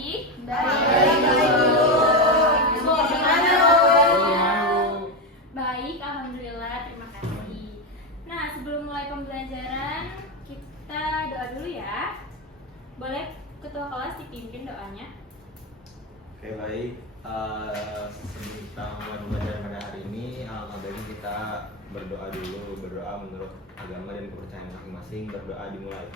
baik? Baik, Bu. Bagaimana, Bu? Baik, alhamdulillah, terima kasih. Nah, sebelum mulai pembelajaran, kita doa dulu ya. Boleh ketua kelas dipimpin doanya? Oke, baik. Sebelum kita mulai pembelajaran pada hari ini, alangkah baiknya kita berdoa dulu. Berdoa menurut agama dan kepercayaan masing-masing. Berdoa dimulai.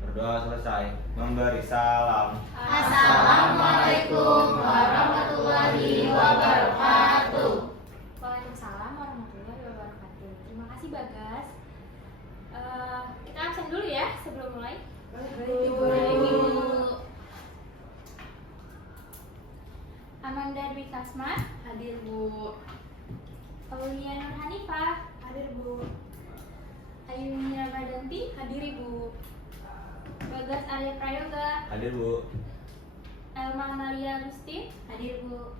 Berdoa selesai. Memberi salam. Assalamualaikum warahmatullahi wabarakatuh. Waalaikumsalam warahmatullahi wabarakatuh. Terima kasih Bagas. Kita absen dulu ya sebelum mulai. Baik, Bu. Amanda Dwi Kasma, Hadir, Bu. Aulia Nur Hanifah, Hadir, Bu. Ayuni Ramadanti, Hadir, Bu. Bagas Arya Prayoga, Hadir, Bu. Elma Malia Gusti, Hadir, Bu.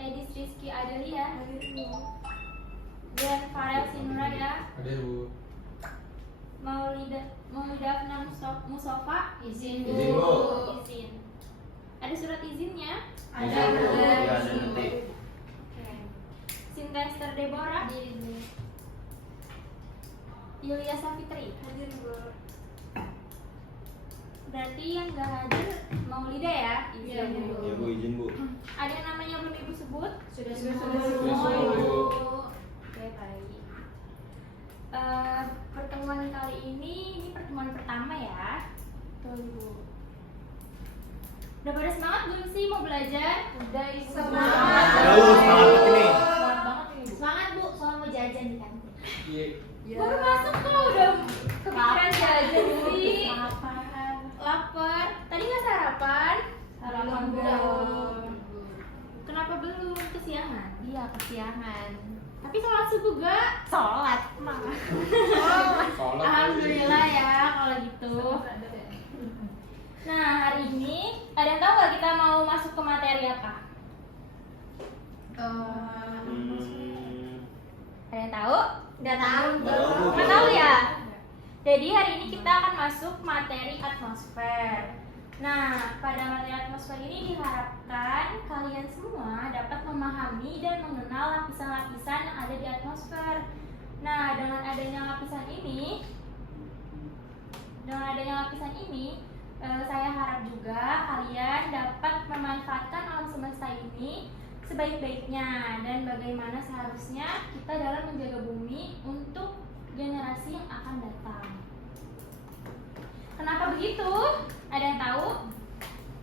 Edis Rizky Adelia, Hadir, Bu. dan Farel Sinuraya, Hadir, Bu. Maulidafna Mustafa, Izin, Bu. Izin, Bu. Izin. Ada surat izinnya? Ada, Bu. Ya, ada nanti. Oke. Sinta Esther Deborah, Hadir, Bu. Yulia Safitri. Hadir, Bu. Berarti yang nggak hadir Maulida ya? Iya, Bu. Ya, Bu, izin, Bu. Ada yang namanya belum ibu sebut? Sudah Oh, semua, Ibu. Bu. Oke, baik. Pertemuan kali ini pertemuan pertama ya. Betul, Bu. Udah pada semangat belum sih mau belajar? Udah, Ibu. Semangat. Terus, semangat ini. Semangat banget ini, Bu. Semangat Bu, soalnya mau jajan di kantin. Iya. Baru masuk kok udah kepikiran jajan sih. Apaan? Lapar. Tadi nggak sarapan? Sarapan belum. Kenapa belum? Kesiangan. Iya, kesiangan. Tapi sholat subuh gak? Sholat. Alhamdulillah ya kalau gitu. Nah, hari ini ada yang tahu nggak kita mau masuk ke materi apa? Ada yang tahu? Nggak tahu. Nggak tahu, Bu. Nggak tahu ya? Jadi hari ini kita akan masuk materi atmosfer. Nah, pada materi atmosfer ini diharapkan kalian semua dapat memahami dan mengenal lapisan-lapisan yang ada di atmosfer. Nah, dengan adanya lapisan ini, saya harap juga kalian dapat memanfaatkan alam semesta ini sebaik-baiknya dan bagaimana seharusnya kita dalam menjaga bumi untuk generasi yang akan datang. Kenapa begitu? Ada yang tahu?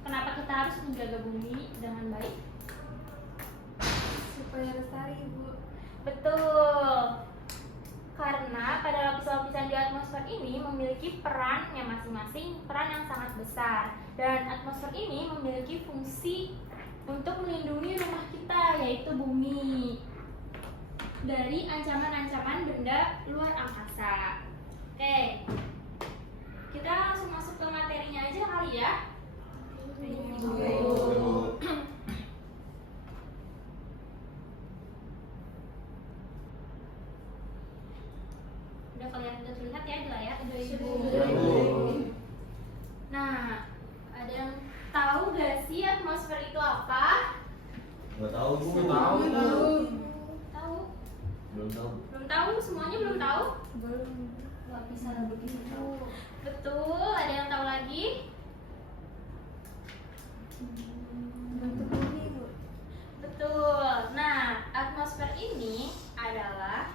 Kenapa kita harus menjaga bumi dengan baik? Supaya lestari, Bu. Betul. Karena pada lapis-lapisan di atmosfer ini memiliki peran yang masing-masing peran yang sangat besar. Dan atmosfer ini memiliki fungsi untuk melindungi rumah kita, yaitu bumi, dari ancaman-ancaman benda luar angkasa. Oke, kita langsung masuk ke materinya aja kali ya. Bu. Udah terlihat ya di layar? Sudah, Bu. Nah, ada yang tahu gak sih atmosfer itu apa? Nggak tahu, Bu. Tahu. Tahu? Belum tahu. Belum tahu? Semuanya belum tahu? Belum. Lapisan begitu. Betul, ada yang tahu lagi? Bentuk bumi, Bu. Betul. Nah, atmosfer ini adalah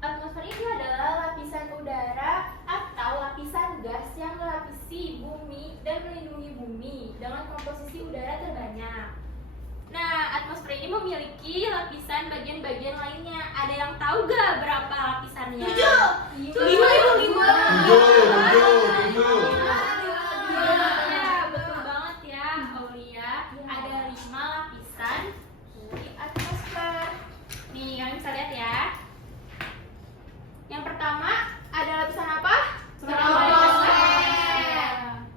atmosfer ini adalah lapisan udara atau lapisan gas yang melapisi bumi dan melindungi bumi dengan komposisi udara terbanyak. Nah, atmosfer ini memiliki lapisan bagian-bagian lainnya. Ada yang tahu gak berapa lapisannya? 7. 5. Ya, betul banget ya, Aulia. Ada 5 lapisan di atmosfer. Nih, kalian bisa lihat ya. Yang pertama ada lapisan apa? Troposfer.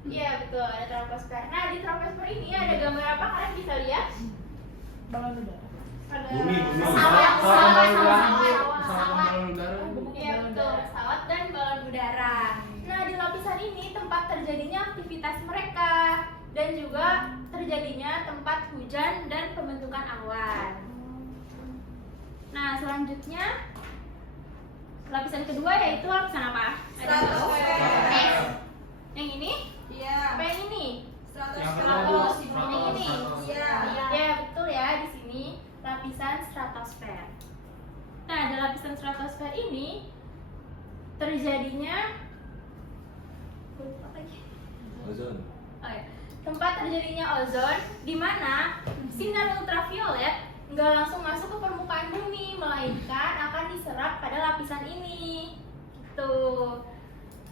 Iya betul, ada troposfer. Nah, di troposfer ini ada gambar apa? Kalian bisa lihat? Balon udara. Ada Bumi. sawah. dan juga terjadinya tempat hujan dan pembentukan awan. Nah, selanjutnya lapisan kedua yaitu lapisan apa? Stratosfer. Yang ini? Iya. Apa yang ini? Stratosfer. Yang ini? Iya. Ya, betul ya, di sini lapisan stratosfer. Nah, di lapisan stratosfer ini terjadinya apa lagi? Ozon. Oh ya, tempat terjadinya ozon di mana sinar ultraviolet nggak langsung masuk ke permukaan bumi, melainkan akan diserap pada lapisan ini. Gitu.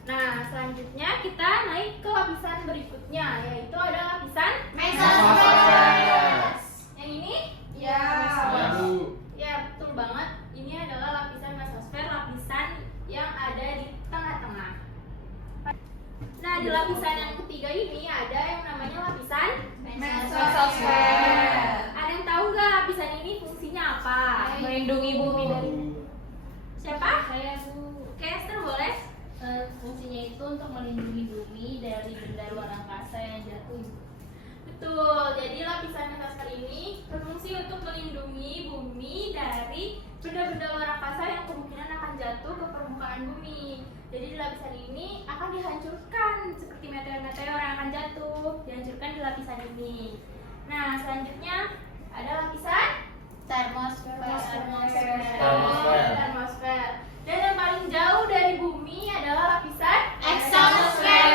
Nah, selanjutnya kita naik ke lapisan berikutnya, yaitu ada lapisan Mesosfer. Yang ini? Iya. Ya, betul banget. Ini adalah lapisan mesosfer, lapisan yang ada di tengah-tengah. Nah, di lapisan yang ketiga ini ada yang namanya lapisan Mesosfer. Ada yang tahu nggak lapisan ini fungsinya apa? Melindungi bumi dari Siapa? saya, Bu. Oke, Esther boleh? Fungsinya itu untuk melindungi bumi dari benda luar angkasa yang jatuh. Betul. Jadi lapisan mesosfer ini berfungsi untuk melindungi bumi dari benda-benda luar angkasa yang kemungkinan akan jatuh ke permukaan bumi. Jadi di lapisan ini akan dihancurkan seperti meteor-meteor yang akan jatuh, dihancurkan di lapisan ini. Nah, selanjutnya ada lapisan Termosfer. termosfer. Dan yang paling jauh dari bumi adalah lapisan Exosfer.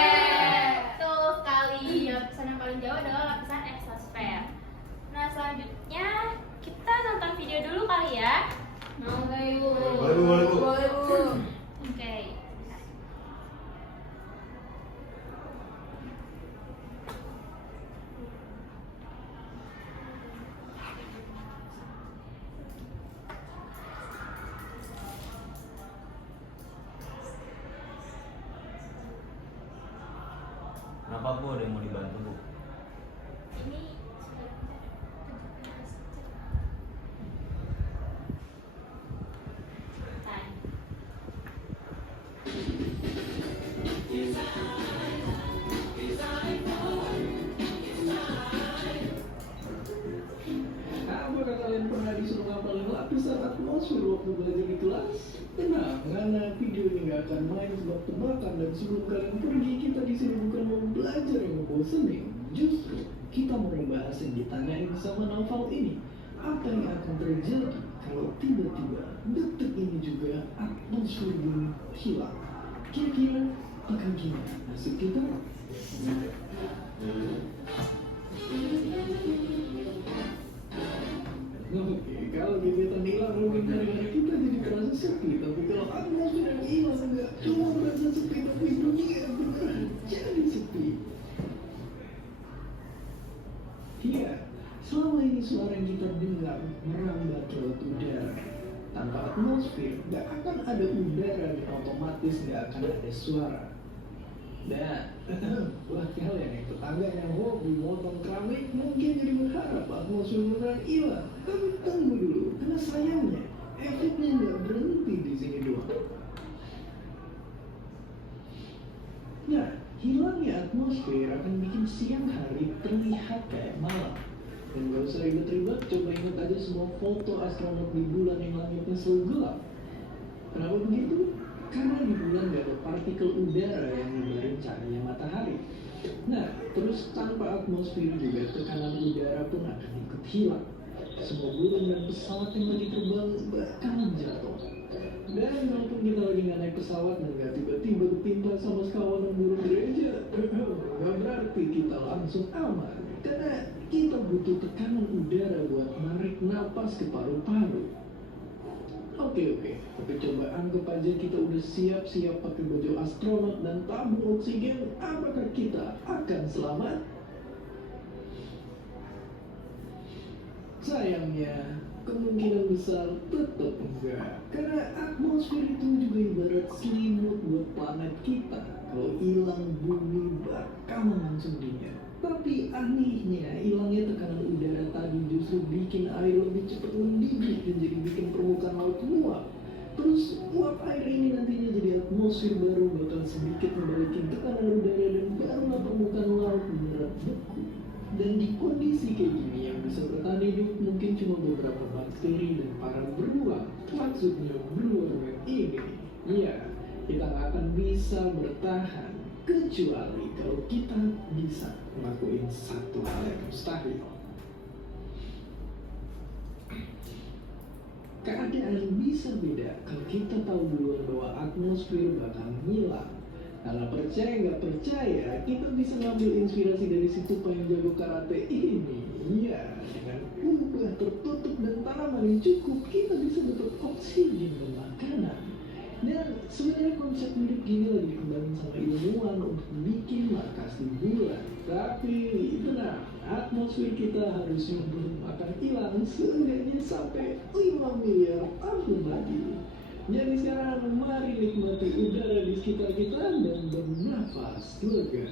Betul sekali. Lapisan yang paling jauh adalah lapisan exosfer. Nah, selanjutnya kita nonton video dulu kali ya. Mau nggak, Ibu? Boleh, Bu. Boleh, Bu. Oke. Kenapa Bu? Ada yang mau dibantu Bu? Ini Apakah kalian pernah disuruh ngapalin lapisan atmosfer waktu belajar di kelas? Tenang, karena video ini nggak akan main tebak-tebakan dan sebelum kalian pergi, kita di sini bukan mau belajar yang membosenin. Justru kita mau membahas yang ditanyain sama novel ini. Apa yang akan terjadi kalau tiba-tiba detik ini juga atmosfer bumi hilang? Kira-kira akan gimana nasib kita? Oke, kalau gebetan hilang mungkin gara-gara kita jadi terasa sepi. Tapi kalau atmosfer yang hilang enggak cuma merasa sepi, tapi dunia beneran jadi sepi. Iya, selama ini suara yang kita dengar merambat lewat udara. Tanpa atmosfer, nggak akan ada udara dan otomatis nggak akan ada suara. Dan buat kalian yang tetangga yang hobi motong keramik mungkin jadi berharap atmosfer beneran hilang. Tapi tunggu dulu, karena sayangnya efeknya nggak berhenti di sini doang. Nah, hilangnya atmosfer akan bikin siang hari terlihat kayak malam. Dan gak usah ribet-ribet, coba ingat aja semua foto astronot di bulan yang langitnya selalu gelap. Kenapa begitu? Karena di bulan gak ada partikel udara yang nyebarin cahaya matahari. Nah, terus tanpa atmosfer juga tekanan udara pun akan ikut hilang. Semua burung dan pesawat yang lagi terbang bakalan jatuh. Dan walaupun kita lagi nggak naik pesawat dan nggak tiba-tiba ketimpa sama sekawanan burung gereja, nggak berarti kita langsung aman. Karena kita butuh tekanan udara buat narik napas ke paru-paru. Oke, tapi coba anggap aja kita udah siap-siap pakai baju astronot dan tabung oksigen. Apakah kita akan selamat? Sayangnya, kemungkinan besar tetap enggak. Karena atmosfer itu juga ibarat selimut buat planet kita. Kalau hilang bumi bakalan langsung dingin. Tapi anehnya, hilangnya tekanan udara tadi justru bikin air lebih cepat mendidih dan jadi bikin permukaan laut meluap. Terus uap air ini nantinya jadi atmosfer baru bakal sedikit membalikin tekanan udara dan barulah permukaan laut menyerap beku. Dan di kondisi kayak gini yang bisa bertahan hidup mungkin cuma beberapa bakteri dan para beruang. Maksudnya beruang ini. Iya, kita nggak akan bisa bertahan kecuali kalau kita bisa ngelakuin satu hal yang mustahil. Keadaan bisa beda kalau kita tahu duluan bahwa atmosfer bakal hilang. Karena percaya nggak percaya, kita bisa ngambil inspirasi dari si tupai yang jago karate ini. Iya, dengan ubah tertutup dan tanaman yang cukup, kita bisa dapat oksigen dan makanan. Dan sebenarnya konsep mirip gini lagi dikembangin sama ilmuwan untuk bikin markas di bulan. Tapi tenang, atmosfer kita harusnya belum akan hilang seenggaknya sampai 5 miliar tahun lagi. Jadi sekarang mari nikmati udara di sekitar kita dan bernafas lega.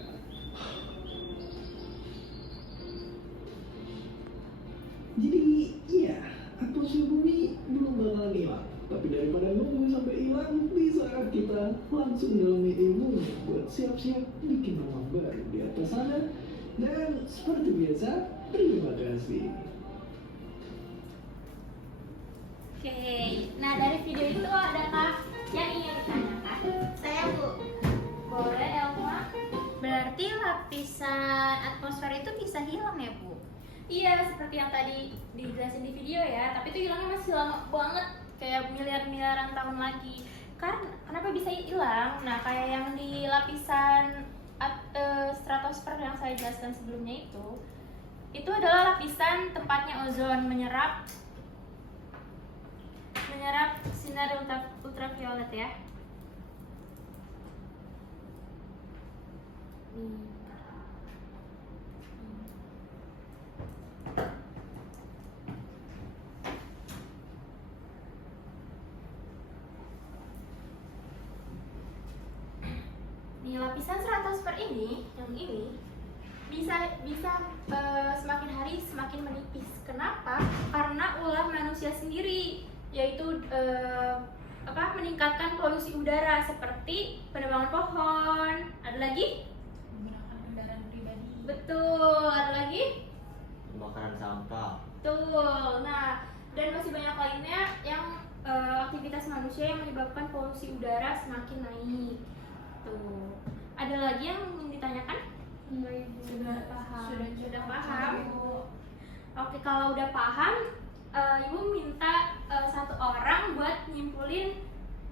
Jadi iya, atmosfer bumi belum bakalan hilang. Tapi daripada nunggu sampai hilang, bisa kita langsung dalami ilmunya buat siap-siap bikin rumah baru di atas sana. Dan seperti biasa, terima kasih. Oke, nah dari video itu adakah yang ingin ditanyakan? Saya Bu. Boleh Elma? Berarti lapisan atmosfer itu bisa hilang ya Bu? Iya, seperti yang tadi dijelasin di video ya, tapi itu hilangnya masih lama banget, kayak miliar-miliaran tahun lagi. Karena kenapa bisa hilang? Nah, kayak yang di lapisan stratosfer yang saya jelaskan sebelumnya itu adalah lapisan tempatnya ozon menyerap sinar ultraviolet ya. Nih lapisan stratosfer ini, yang ini bisa semakin hari semakin menipis. Kenapa? Karena ulah manusia sendiri, yaitu meningkatkan polusi udara seperti penebangan pohon. Ada lagi? Menggunakan kendaraan pribadi. Betul. Ada lagi? Pembakaran sampah. Betul. Nah, dan masih banyak lainnya yang aktivitas manusia yang menyebabkan polusi udara semakin naik. Tuh. Ada lagi yang ingin ditanyakan? Sudah paham. Sudah paham. Oke, kalau udah paham, Ibu minta satu orang buat nyimpulin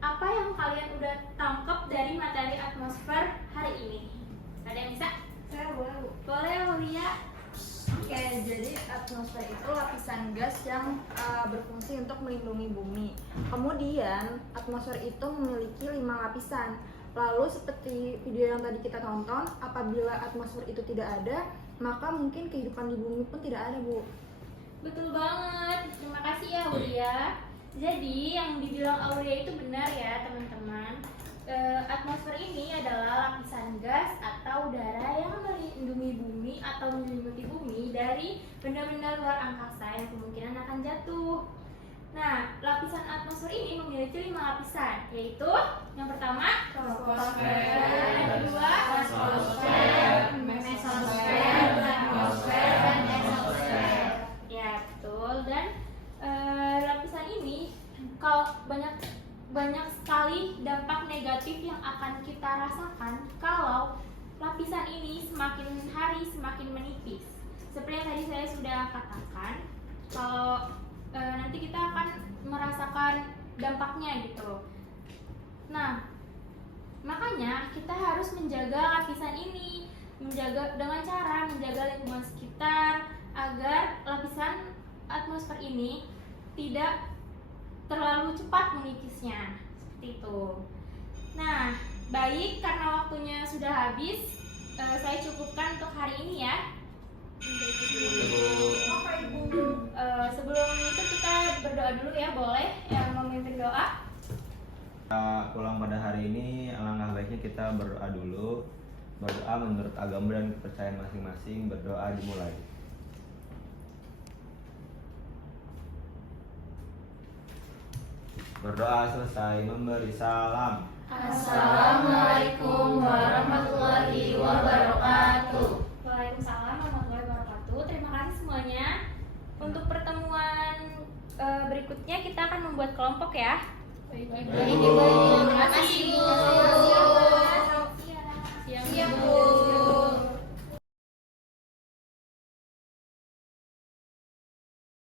apa yang kalian udah tangkap dari materi atmosfer hari ini. Ada yang bisa? Saya boleh Bu. Boleh, Aulia. Oke, jadi atmosfer itu lapisan gas yang berfungsi untuk melindungi bumi. Kemudian atmosfer itu memiliki 5 lapisan. Lalu seperti video yang tadi kita tonton, apabila atmosfer itu tidak ada, maka mungkin kehidupan di bumi pun tidak ada, Bu. Betul banget. Terima kasih ya, Aulia. Jadi yang dibilang Aulia itu benar ya, teman-teman. Atmosfer ini adalah lapisan gas atau udara yang melindungi bumi atau menyelimuti bumi dari benda-benda luar angkasa yang kemungkinan akan jatuh. Nah, lapisan atmosfer ini memiliki 5 lapisan, yaitu yang pertama troposfer, yang kedua stratosfer, mesosfer, atmosfer, dan exosfer. Ya, betul. Dan lapisan ini kalau banyak sekali dampak negatif yang akan kita rasakan kalau lapisan ini semakin hari semakin menipis. Seperti yang tadi saya sudah katakan, kalau nanti kita akan merasakan dampaknya gitu. Nah, makanya kita harus menjaga lapisan ini, dengan cara menjaga lingkungan sekitar agar lapisan atmosfer ini tidak terlalu cepat menipisnya, seperti itu. Nah, baik, karena waktunya sudah habis, saya cukupkan untuk hari ini ya. Sebelum itu kita berdoa dulu ya, boleh yang memimpin doa? Kita pulang pada hari ini, alangkah baiknya kita berdoa dulu. Berdoa menurut agama dan kepercayaan masing-masing. Berdoa dimulai. Berdoa selesai, memberi salam. Assalamualaikum warahmatullahi wabarakatuh. Waalaikumsalam warahmatullahi wabarakatuh. Terima kasih semuanya. Untuk pertemuan berikutnya kita akan membuat kelompok ya. Terima kasih, Bu.